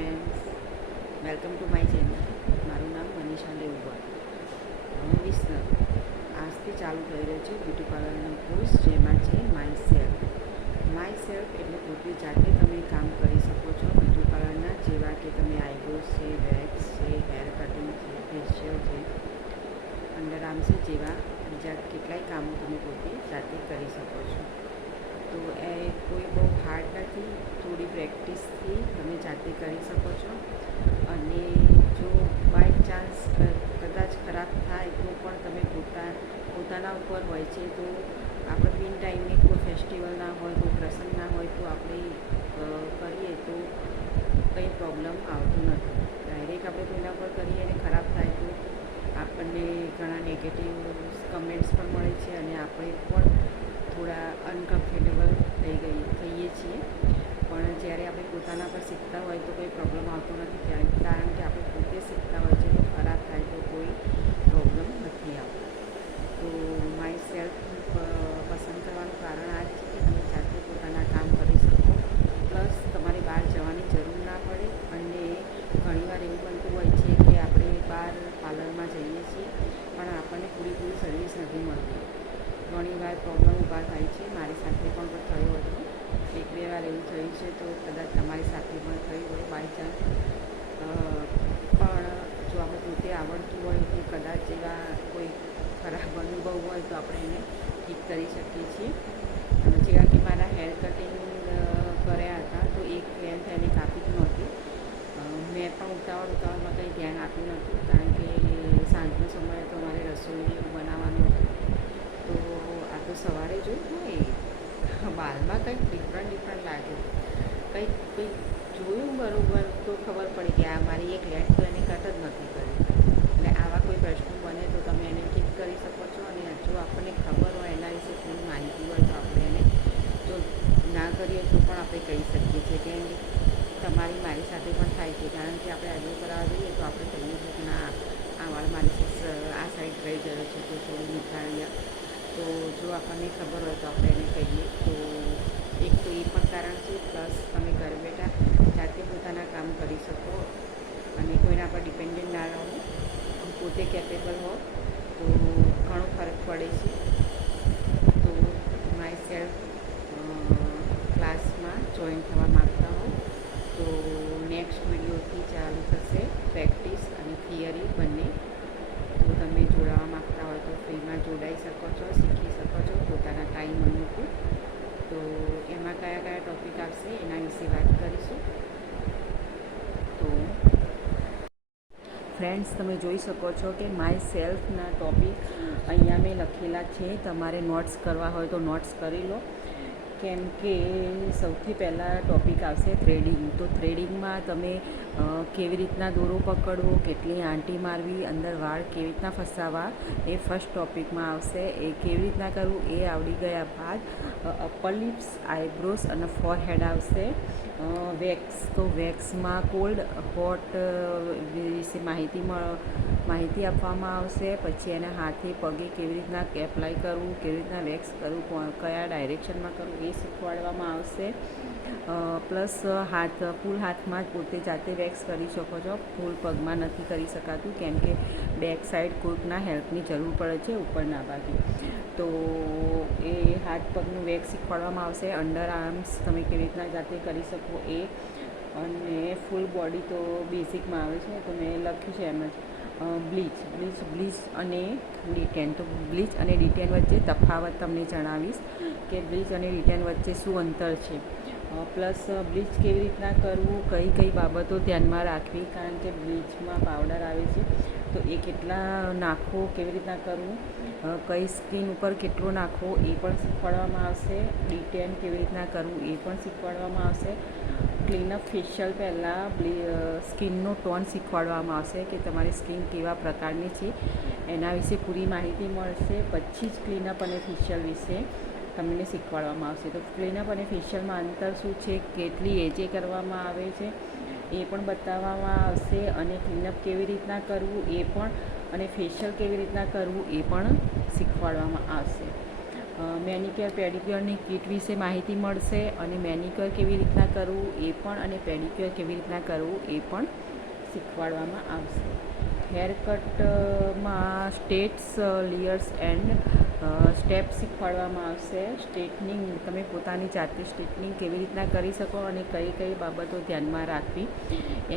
Friends, welcome to my channel. મારું નામ મનીષા લેઉવા. વિસનર આજથી ચાલુ થઈ રહ્યો છે બ્યુટી પાર્લરનો કોર્સ, જેમાં છે માય સેલ્ફ એટલે પોતે જાતે તમે કામ કરી શકો છો બ્યુટી પાર્લરના, જેવા કે તમે આઈબ્રોઝ છે, વેક્સ છે, હેર કટિંગ છે, ફેશિયલ છે, અંડર આર્મ્સ છે, જેવા બીજા કેટલાય કામો તમે પોતે જાતે કરી શકો છો. તો એ કોઈ બહુ હાર્ડ નથી, થોડી પ્રેક્ટિસથી તમે જાતે કરી શકો છો. અને જો બાય ચાન્સ કદાચ ખરાબ થાય તો પણ તમે પોતાના ઉપર હોય છે. તો આપણે બિન ટાઈમે કોઈ ફેસ્ટિવલ ના હોય, કોઈ પ્રસંગ ના હોય તો આપણે કરીએ તો કંઈ પ્રોબ્લેમ આવતો નથી. ડાયરેક્ટ આપણે કોઈના પર કરીએ અને ખરાબ થાય તો આપણને ઘણા નેગેટિવ કમેન્ટ્સ પણ મળે છે અને આપણે પણ થોડા અનકમ્ફર્ટેબલ થઈએ છીએ. પણ જ્યારે આપણે પોતાના પર શીખતા હોય તો કોઈ પ્રોબ્લેમ આવતો નથી, કારણ કે આપણે પોતે શીખતા હોય છે. તો ખરાબ થાય તો કોઈ પ્રોબ્લેમ નથી આવતો. તો માય સેલ્ફ પસંદ કરવાનું કારણ આ જ છે કે તમે જાતે પોતાના કામ કરી શકો, પ્લસ તમારે બહાર જવાની જરૂર ના પડે. અને ઘણીવાર એવું બનતું હોય છે કે આપણે બહાર પાર્લરમાં જઈએ છીએ પણ આપણને પૂરી સર્વિસ નથી મળતી. ઘણીવાર પ્રોબ્લેમ ઊભા થાય છે. મારી સાથે પણ થયો હતો, એક બે વાર એવું થયું છે. તો કદાચ તમારી સાથે પણ થયું હોય બાય ચાન્સ. પણ જો આપણે પોતે આવડતું હોય તો કદાચ એવા કોઈ ખરાબ અનુભવ હોય તો આપણે એને ઠીક કરી શકીએ છીએ. જેવા કે મારા હેર કટિંગ કર્યા હતા તો એક હેર એને કાપી જ નહોતી. મેં પણ ઉતાવળમાં કંઈ ધ્યાન આપ્યું નહોતું, કારણ કે સાંજનો સમય તો મારે રસોઈ બનાવવાનું હતું. તો આ તો સવારે જોયું હોય બાલમાં કંઈક ડિફરન્ટ લાગ્યું. કંઈક જોયું બરાબર તો ખબર પડી કે આ મારી એક લેટ તો એને કટ જ નથી કરી. એટલે આવા કોઈ પ્રશ્નો બને તો તમે એને ઠીક કરી શકો છો. અને જો આપણને ખબર હોય, એના વિશે થોડી માહિતી હોય તો આપણે એને જો ના કરીએ તો પણ આપણે કહી શકીએ છીએ કે તમારી મારી સાથે પણ થાય છે. કારણ કે આપણે આઈબ્રો કરાવવા જઈએ તો આપણે કહીએ છીએ કે ના આ વાળ મારી આ સાઈડ રહી ગયો છે તો થોડું નિખારી આપ. તો જો આપણને ખબર હોય તો આપણે એને કહીએ. તો એક તો એ પણ કારણ છે, પ્લસ તમે ઘર બેઠા જાતે પોતાના કામ કરી શકો અને કોઈના પર ડિપેન્ડન્ટ ના રહો, પોતે કેપેબલ હો તો ઘણો ફરક પડે છે. તો માય સેલ્ફ ક્લાસમાં જોઈન થવા માગતા હો તો નેક્સ્ટ વિડીયોથી ચાલુ થશે પ્રેક્ટિસ અને થિયરી બંને. તો તમે જોડાવા માગતા હોય તો ફ્રીમાં જોડાઈ શકો છો, શીખી શકો છો પોતાના ટાઈમ અનુકૂળ. તો એમાં કયા ટૉપિક આવશે એના વિશે વાત કરીશું. તો ફ્રેન્ડ્સ, તમે જોઈ શકો છો કે માય સેલ્ફના ટૉપિક અહીંયા મેં લખેલા છે. તમારે નોટ્સ કરવા હોય તો નોટ્સ કરી લો, કેમ કે સૌથી પહેલાં ટૉપિક આવશે થ્રેડિંગ. તો થ્રેડિંગમાં તમે કેવી રીતના દોરો પકડવો, કેટલી આંટી મારવી, અંદર વાળ કેવી રીતના ફસાવવા, એ ફર્સ્ટ ટૉપિકમાં આવશે. એ કેવી રીતના કરવું એ આવડી ગયા બાદ અપર લિપ્સ, આઈબ્રોઝ અને ફોરહેડ આવશે. વેક્સ, તો વેક્સમાં કોલ્ડ હોટ વિશે માહિતી આપવામાં આવશે. પછી એના હાથે પગે કેવી રીતના એપ્લાય કરવું, કેવી રીતના વેક્સ કરવું, કયા ડાયરેક્શનમાં કરવું એ શીખવાડવામાં આવશે. પ્લસ ફૂલ હાથમાં જ પોતે જાતે વેક્સ કરી શકો છો. ફૂલ પગમાં નથી કરી શકાતું, કેમ કે બેક સાઈડ કોઈકના હેલ્પની જરૂર પડે છે ઉપરના ભાગે. તો એ હાથ પગનું વેક્સ શીખવાડવામાં આવશે. અંડર આર્મ્સ તમે કેવી રીતના જાતે કરી શકો એ. અને ફૂલ બોડી તો બેઝિકમાં આવે છે, તો મેં લખ્યું છે એમ જ બ્લીચ અને ડિટેન. તો બ્લીચ અને ડિટેન વચ્ચે તફાવત તમને જણાવીશ કે બ્લીચ અને ડિટેન વચ્ચે શું અંતર છે. પ્લસ બ્લીચ કેવી રીતના કરવું, કઈ બાબતો ધ્યાનમાં રાખવી, કારણ કે બ્લીચમાં પાવડર આવે છે તો એ કેટલા નાખવો, કેવી રીતના કરવું, કઈ સ્કિન ઉપર કેટલો નાખવો એ પણ શીખવાડવામાં આવશે. ડિટેન કેવી રીતના કરવું એ પણ શીખવાડવામાં આવશે. ક્લીનઅપ ફેશિયલ પહેલાં સ્કિનનો ટોન શીખવાડવામાં આવશે કે તમારી સ્કિન કેવા પ્રકારની છે એના વિશે પૂરી માહિતી મળશે. પછી જ ક્લીનઅપ અને ફેશિયલ વિશે તમને શીખવાડવામાં આવશે. તો ક્લીનઅપ અને ફેશિયલમાં અંતર શું છે, કેટલી એજે કરવામાં આવે છે એ પણ બતાવવામાં આવશે. અને ક્લીનઅપ કેવી રીતના કરવું એ પણ, અને ફેશિયલ કેવી રીતના કરવું એ પણ શીખવાડવામાં આવશે. મેનિક્યોર પેડિક્યોરની કીટ વિશે માહિતી મળશે અને મેનિક્યોર કેવી રીતના કરવું એ પણ અને પેડિક્યોર કેવી રીતના કરવું એ પણ શીખવાડવામાં આવશે. હેર કટમાં સ્ટેટ્સ, લેયર્સ એન્ડ સ્ટેપ્સ શીખવાડવામાં આવશે. સ્ટ્રેટનિંગ, તમે પોતાની જાતે સ્ટ્રેટનિંગ કેવી રીતના કરી શકો અને કઈ કઈ બાબતો ધ્યાનમાં રાખવી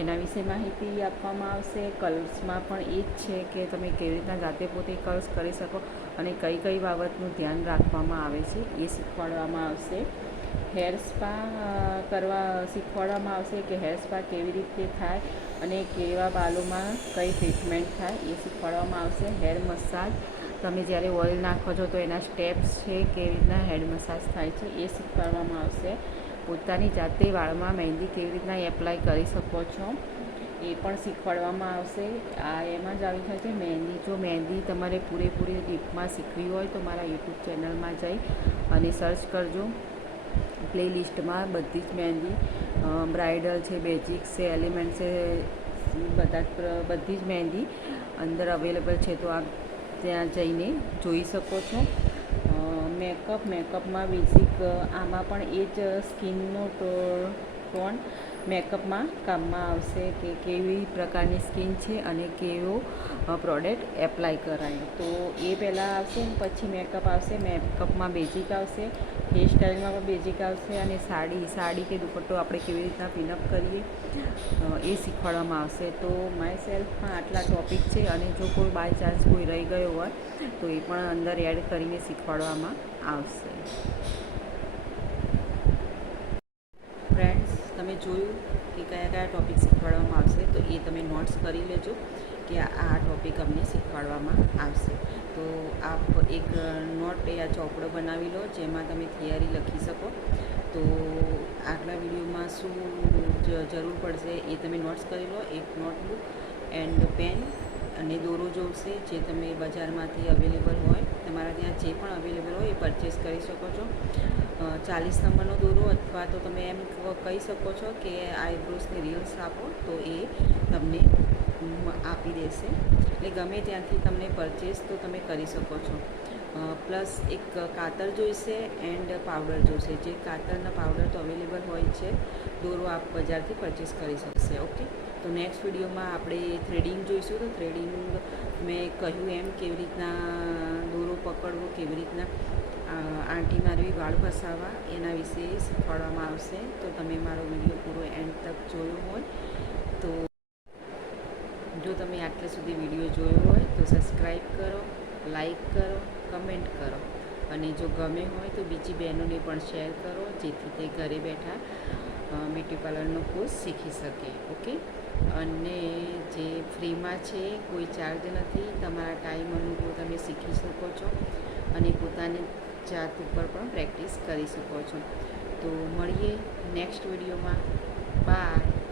એના વિશે માહિતી આપવામાં આવશે. કર્લ્સમાં પણ એ જ છે કે તમે કેવી રીતના જાતે પોતે કર્લ્સ કરી શકો અને કઈ કઈ બાબતનું ધ્યાન રાખવામાં આવે છે એ શીખવાડવામાં આવશે. હેર સ્પા શીખવાડવામાં આવશે કે હેર સ્પા કેવી રીતે થાય અને કેવા બાલોમાં કઈ ટ્રીટમેન્ટ થાય એ શીખવાડવામાં આવશે. હેર મસાજ, તમે જ્યારે ઓઇલ નાખો છો તો એના સ્ટેપ્સ છે કેવી રીતના હેર મસાજ થાય છે એ શીખવાડવામાં આવશે. પોતાની જાતે વાળમાં મહેંદી કેવી રીતના એપ્લાય કરી શકો છો એ પણ શીખવાડવામાં આવશે. આ એમાં જ આવી થાય છે મહેંદી. જો મહેંદી તમારે પૂરેપૂરી ડીપમાં શીખવી હોય તો મારા યુટ્યુબ ચેનલમાં જઈ અને સર્ચ કરજો. પ્લેલિસ્ટમાં બધી જ મહેંદી, બ્રાઇડલ છે, બેઝિક્સ છે, એલિમેન્ટ છે, બધી જ મહેંદી અંદર અવેલેબલ છે, તો આપ ત્યાં જઈને જોઈ શકો છો. મેકઅપમાં બેઝિક, આમાં પણ એ જ સ્કિનનો ટોન મેકઅપમાં કામમાં આવશે કે કેવી પ્રકારની સ્કિન છે અને કેવો પ્રોડક્ટ એપ્લાય કરાય, તો એ પહેલાં આવશે પછી મેકઅપ આવશે. મેકઅપમાં બેઝિક આવશે, હેરસ્ટાઇલમાં પણ બેઝિક આવશે અને સાડી કે દુપટ્ટો આપણે કેવી રીતના પિનઅપ કરીએ એ શીખવાડવામાં આવશે. તો માય સેલ્ફમાં આટલા ટૉપિક છે અને જો કોઈ બાય ચાન્સ કોઈ રહી ગયો હોય તો એ પણ અંદર એડ કરીને શીખવાડવામાં આવશે. ફ્રેન્ડ્સ, તમે જોયું કે કયા કયા ટૉપિક શીખવાડવામાં આવશે, તો એ તમે નોટ્સ કરી લેજો કે આ ટૉપિક અમને શીખવાડવામાં આવશે. તો આપ એક નોટ યા ચોપડો બનાવી લો જેમાં તમે થિયરી લખી શકો. તો આગલા વિડીયોમાં શું જરૂર પડશે એ તમે નોટ્સ કરી લો. એક નોટબુક એન્ડ પેન અને દોરો જોઈશે, જે તમે બજારમાંથી અવેલેબલ હોય, તમારા ત્યાં જે પણ અવેલેબલ હોય એ પરચેસ કરી શકો છો. 40 નંબરનો દોરો અથવા તો તમે એમ કહી શકો છો કે આઈબ્રોસની રીલ્સ આપો તો એ તમને આપી દેશે. એટલે ગમે ત્યાંથી તમને પરચેસ તો તમે કરી શકો છો. પ્લસ એક કાતર જોઈશે એન્ડ પાવડર જોઈશે. જે કાતરના પાવડર તો અવેલેબલ હોય છે, દોરો આપ બજારથી પરચેસ કરી શકશે. ઓકે, તો નેક્સ્ટ વિડીયોમાં આપણે થ્રેડિંગ જોઈશું. તો થ્રેડિંગ મેં કહ્યું એમ કેવી રીતના દોરો પકડવો, કેવી રીતના આંટી મારવી, વાળ ફસાવવા, એના વિશે શીખવાડવામાં આવશે. તો તમે મારો વિડીયો પૂરો એન્ડ તક જોયો હોય તો જો તમે આટલા સુધી વિડીયો જોયો હોય તો સબસ્ક્રાઈબ કરો, લાઈક કરો, કમેન્ટ કરો અને જો ગમે હોય તો બીજી બહેનોને પણ શેર કરો, જેથી તે ઘરે બેઠા બ્યુટી પાર્લરનો કોર્સ શીખી શકે. ઓકે, અને જે ફ્રીમાં છે, કોઈ ચાર્જ નથી, તમારા ટાઈમ અનુકૂળ તમે શીખી શકો છો અને પોતાની જાત ઉપર પણ પ્રેક્ટિસ કરી શકો છો. તો મળીએ નેક્સ્ટ વિડીયોમાં. બાય.